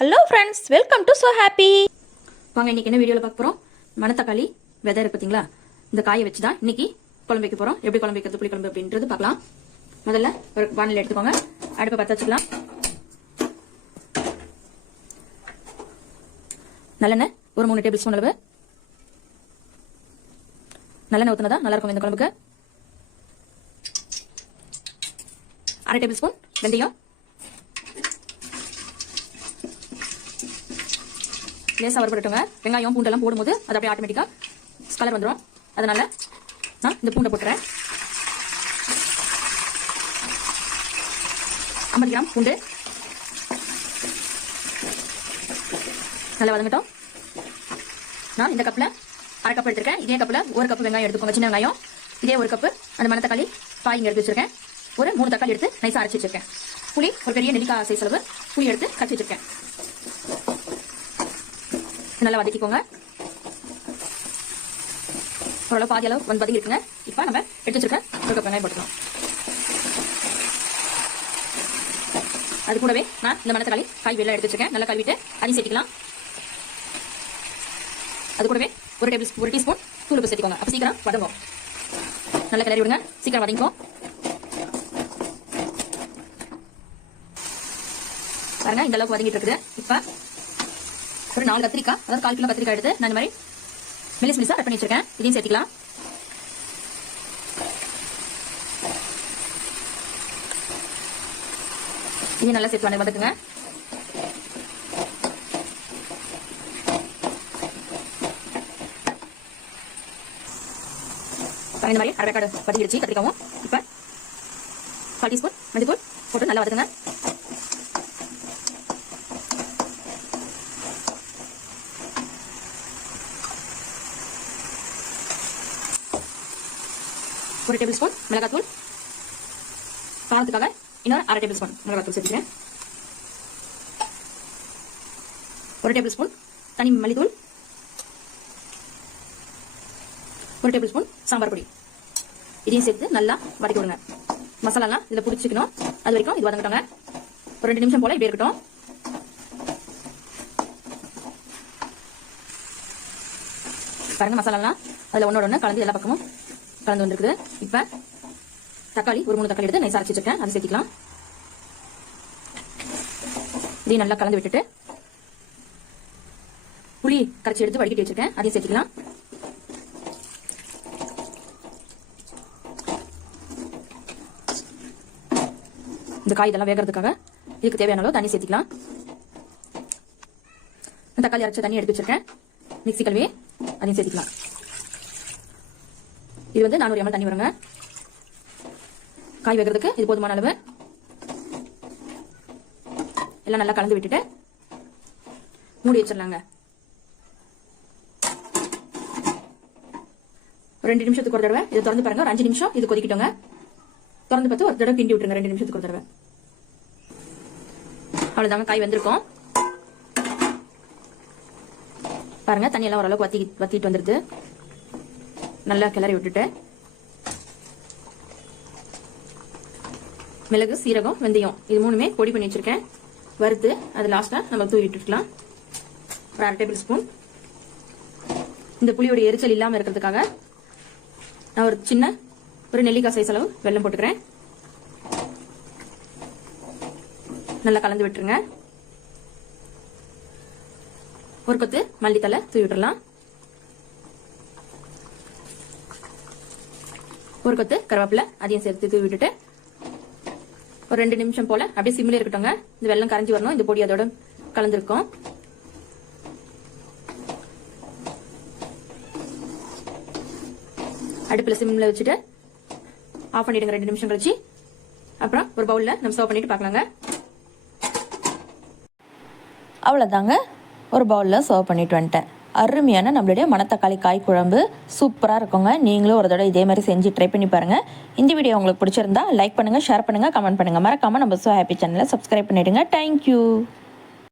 Hello friends, welcome to so happy. வாங்க, இன்னைக்கு என்ன வீடியோவில் பார்க்க போகிறோம். மணத்தக்காளி விதை இருக்கு பார்த்தீங்களா, இந்த காயை வச்சு தான் இன்னைக்கு குழம்பு வைக்க போகிறோம். எப்படி குழம்பு வைக்கிறது, புளி குழம்பு அப்படின்றது பார்க்கலாம். முதல்ல ஒரு வானிலை எடுத்துக்கோங்க, அடுப்பை பற்ற வச்சுக்கலாம். நல்லெண்ணெய் ஒரு 3 டேபிள் ஸ்பூன் அளவு நல்லெண்ணெய் ஊற்றினதா நல்லா இருக்கும் இந்த குழம்புக்கு. 1/2 டேபிள் ஸ்பூன் வெந்தயம், லேசாக வறுபட்டுங்க. வெங்காயம் பூண்டெல்லாம் போடும்போது அது அப்படியே ஆட்டோமேட்டிக்காக கலர் வந்துடும். அதனால நான் இந்த பூண்டை போட்டுறேன். 50 கிராம் பூண்டு நல்லா வதங்கட்டும். நான் இந்த கப்பில் 1/2 கப் எடுத்திருக்கேன். இதே கப்பில் 1 கப் வெங்காயம் எடுத்துக்கோங்க, சின்ன வெங்காயம். இதே 1 கப்பு அந்த மணத்தக்காளி காய் இங்கே எடுத்து வச்சிருக்கேன். ஒரு 3 தக்காளி எடுத்து நைஸாக அரைச்சி வச்சிருக்கேன். புளி ஒரு பெரிய நெல்லிக்காய் சைஸ் அளவு புளி எடுத்து கரைச்சி வச்சிருக்கேன். நல்லா வதக்கிக்கோங்க. ஓரளவு பாதி அளவு வதக்கி இருக்குங்க. இப்போ நம்ம எடுத்து வச்சிருக்கேன் 1 கப் வெங்காயம் போட்டுக்கலாம். அது கூடவே நான் இந்த மணத்தக்காளி காய் வெள்ளை எடுத்து வச்சிருக்கேன். நல்லா கழுவிட்டு அதையும் சேர்த்துக்கலாம். அது கூடவே ஒரு டீஸ்பூன் தூள் உப்பு சேர்த்துக்கோங்க. அப்போ சீக்கிரம் வதங்கும். நல்லா கிளறி விடுங்க, சீக்கிரம் வதங்கிக்கும். பாருங்க, இந்த அளவுக்கு வதங்கிட்டு இருக்குது. இப்போ ஒரு 4 கத்திரிக்காய், அதாவது 1/4 கிலோ கத்திரிக்காய் எடுத்து நான் இந்த மாதிரி மெலிசா கட் பண்ணி வச்சிருக்கேன். இதையும் சேர்த்துக்கலாம். இதையும் நல்லா சேர்த்து வதக்குங்க. இந்த மாதிரி அரைக்காடு வதக்கிடுச்சு கத்திரிக்காவும். இப்போ 1/4 டீஸ்பூன் மஞ்சள் போட்டு நல்லா வதக்குங்க. ஒரு டேபிள் ஸ்பூன் மிளகாத்தூள், காரத்துக்காக இன்னொரு 1/2 டேபிள் ஸ்பூன் மிளகாத்தூள் சேர்த்துக்கிறேன். ஒரு டேபிள் ஸ்பூன் தனி மல்லித்தூள், ஒரு டேபிள் ஸ்பூன் சாம்பார் பொடி. இதையும் சேர்த்து நல்லா வதக்கி விடுங்க. மசாலாலாம் இதில் பிடிச்சிக்கணும். அது வரைக்கும் இது வதங்கட்டோங்க. ஒரு 2 நிமிஷம் போல இப்படி இருக்கட்டும். பாருங்க, மசாலாலாம் அதில் ஒன்னோட ஒன்று கலந்து எல்லா பக்கமும் கலந்து வந்துருக்குது. இப்போ தக்காளி ஒரு 3 தக்காளி எடுத்து நைஸாக அரைச்சி வச்சிருக்கேன், அதை சேர்த்திக்கலாம். இதையும் நல்லா கலந்து விட்டுட்டு புளி கரைச்சி எடுத்து வடிகட்டி வச்சிருக்கேன், அதையும் சேர்த்திக்கலாம். இந்த காய் இதெல்லாம் வேகிறதுக்காக இதுக்கு தேவையான அளவு தண்ணி சேர்த்திக்கலாம். தக்காளி அரைச்ச தண்ணி எடுத்து வச்சிருக்கேன், மிக்ஸி கழுவி அதையும் சேர்த்திக்கலாம். இது வந்து 400 ml தண்ணி வருங்க. காய் வைக்கிறதுக்கு இது போதுமான அளவு. எல்லாம் நல்லா கலந்து விட்டுட்டு மூடி வச்சிடலாங்க. ஒரு 2 நிமிஷத்துக்கு ஒரு தடவை இதை திறந்து பாருங்க. ஒரு 5 நிமிஷம் இது கொதிக்கிட்டோங்க. திறந்து பார்த்து ஒரு தடவை கிண்டி விட்டுருங்க, 2 நிமிஷத்துக்கு ஒரு தடவை. அவ்வளவுதாங்க, காய் வந்திருக்கும். பாருங்க, தண்ணி எல்லாம் ஓரளவுக்கு வத்திட்டு வந்துருது. நல்லா கிளறி விட்டுட்டு மிளகு, சீரகம், வெந்தயம் இது 3மே பொடி பண்ணி வச்சிருக்கேன். வறுத்து அது லாஸ்டா நம்ம தூவி விட்டுக்கலாம். ஒரு 1/2 டேபிள் ஸ்பூன். இந்த புளியோட எரிச்சல் இல்லாம இருக்கிறதுக்காக நான் ஒரு நெல்லிக்காய் சைஸ் அளவு வெல்லம் போட்டுக்கிறேன். நல்லா கலந்து விட்டுருங்க. ஒரு கொத்து மல்லித்தலை தூவி விட்டுறலாம். ஒரு கொத்து கருவேப்பிலை அதையும் சேர்த்து தூவி விட்டுட்டு ஒரு 2 நிமிஷம் போல அப்படியே சிம்மிலே இருக்கட்டுங்க. இந்த வெல்லம் கரைஞ்சி வரணும். இந்த பொடி அதோட கலந்துருக்கும். அடுப்புல சிம்ல வச்சுட்டு ஆஃப் பண்ணிடுங்க 2 நிமிஷம் கழிச்சு. அப்புறம் ஒரு பவுல்ல நம்ம சர்வ் பண்ணிட்டு பார்க்கலாங்க. அவ்வளோதாங்க, ஒரு பவுலில் சர்வ் பண்ணிட்டு வந்துட்டேன். அருமையான நம்மளுடைய மணத்தக்காளி காய் குழம்பு சூப்பராக இருக்குங்க. நீங்களும் ஒரு தடவை இதே மாதிரி செஞ்சு ட்ரை பண்ணி பாருங்கள். இந்த வீடியோ உங்களுக்கு பிடிச்சிருந்தா லைக் பண்ணுங்கள், ஷேர் பண்ணுங்கள், கமெண்ட் பண்ணுங்கள். மறக்காமல் நம்ம ஸோ ஹாப்பி சேனலை சப்ஸ்கிரைப் பண்ணிவிடுங்க. தேங்க்யூ.